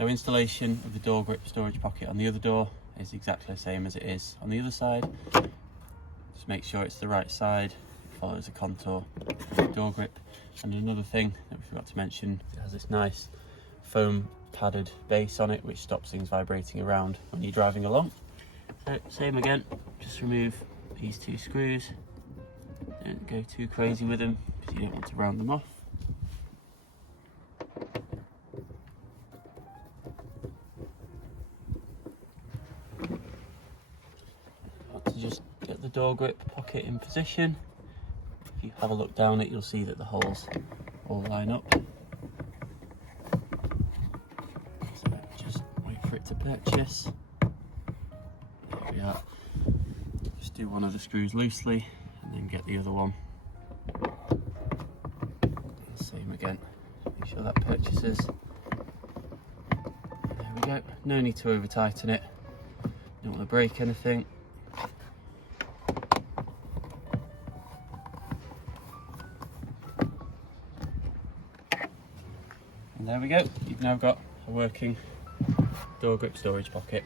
So installation of the door grip storage pocket on the other door is exactly the same as it is on the other side. Just make sure it's the right side, it follows the contour of the door grip. And another thing that we forgot to mention, it has this nice foam padded base on it which stops things vibrating around when you're driving along. So same again, just remove these two screws. Don't go too crazy with them because you don't want to round them off. To just get the door grip pocket in position. If you have a look down it, you'll see that the holes all line up. So just wait for it to purchase. There we are. Just do one of the screws loosely and then get the other one. Same again. Make sure that purchases. There we go. No need to over tighten it. Don't want to break anything. And there we go, you've now got a working door grip storage pocket.